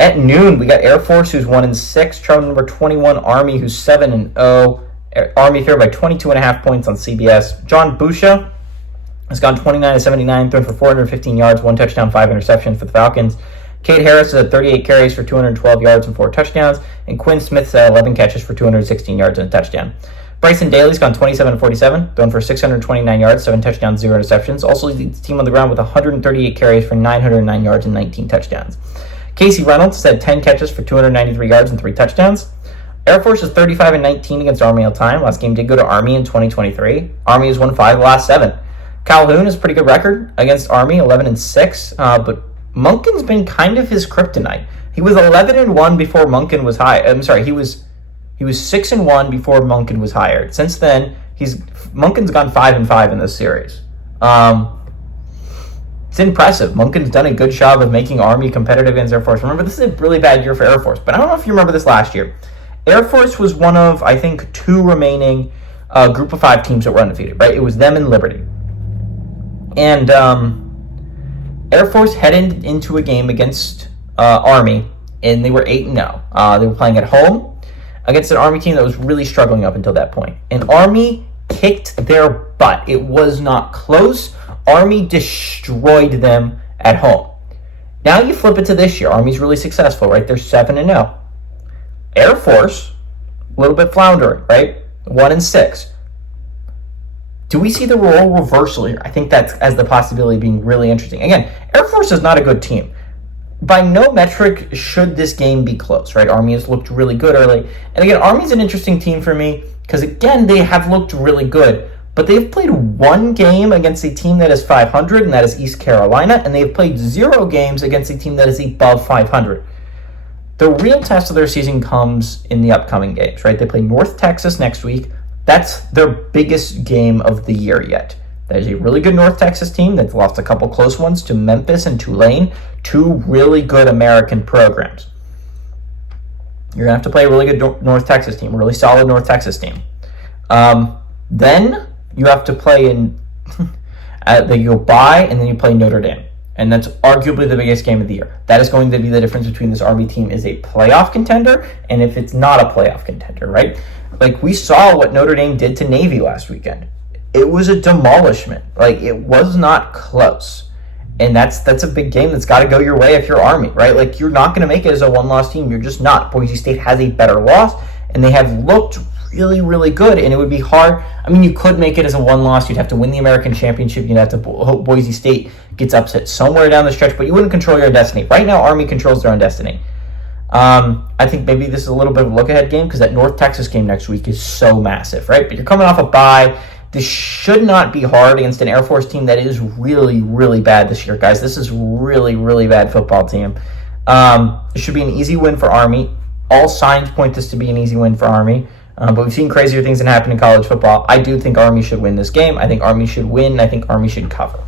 At noon, we got Air Force, who's 1-6. Traveling number 21, Army, who's 7-0. Army favored by 22.5 points on CBS. John Busha has gone 29-79, thrown for 415 yards, 1 touchdown, 5 interceptions for the Falcons. Cade Harris is at 38 carries for 212 yards and 4 touchdowns. And Quinn Smith's at 11 catches for 216 yards and a touchdown. Bryson Daly's gone 27-47, thrown for 629 yards, 7 touchdowns, 0 interceptions. Also leads the team on the ground with 138 carries for 909 yards and 19 touchdowns. Casey Reynolds has had 10 catches for 293 yards and 3 touchdowns. Air Force is 35-19 against Army all time. Last game did go to Army in 2023. Army has won 5 of the last 7. Calhoun has a pretty good record against Army, 11-6, but Monken's been kind of his kryptonite. He was 11-1 before Monken was hired. I'm sorry, he was 6-1 before Monken was hired. Since then, Monken's gone 5-5 in this series. It's impressive. Monken's done a good job of making Army competitive against Air Force. Remember, this is a really bad year for Air Force, but I don't know if you remember this last year. Air Force was one of, I think, 2 remaining group of 5 teams that were undefeated, right? It was them and Liberty. And Air Force headed into a game against Army, and they were 8-0. They were playing at home against an Army team that was really struggling up until that point. And Army kicked their butt. It was not close. Army destroyed them at home. Now you flip it to this year. Army's really successful, right? They're 7-0. Air Force, a little bit floundering, right? 1-6. Do we see the role reversal here? I think that has the possibility of being really interesting. Again, Air Force is not a good team. By no metric should this game be close, right? Army has looked really good early. And again, Army's an interesting team for me because, again, they have looked really good. But they've played 1 game against a team that is 500, and that is East Carolina. And they've played 0 games against a team that is above 500. The real test of their season comes in the upcoming games, right? They play North Texas next week. That's their biggest game of the year yet. That is a really good North Texas team that's lost a couple close ones to Memphis and Tulane, 2 really good American programs. You're going to have to play a really good North Texas team, a really solid North Texas team. Then you have to play in, they go by, and then you play Notre Dame. And that's arguably the biggest game of the year. That is going to be the difference between this Army team is a playoff contender and if it's not a playoff contender, right? Like, we saw what Notre Dame did to Navy last weekend. It was a demolishment. Like, it was not close. And that's a big game that's got to go your way if you're Army, right? Like, you're not going to make it as a 1-loss team. You're just not. Boise State has a better loss, and they have looked really, really good, and it would be hard. I mean, you could make it as a 1-loss. You'd have to win the American Championship. You'd have to hope Boise State gets upset somewhere down the stretch, but you wouldn't control your own destiny. Right now, Army controls their own destiny. I think maybe this is a little bit of a look-ahead game because that North Texas game next week is so massive, right? But you're coming off a bye. This should not be hard against an Air Force team that is really, really bad this year, guys. This is really, really bad football team. It should be an easy win for Army. All signs point this to be an easy win for Army. But we've seen crazier things that happen in college football. I do think Army should win this game. I think Army should win. I think Army should cover.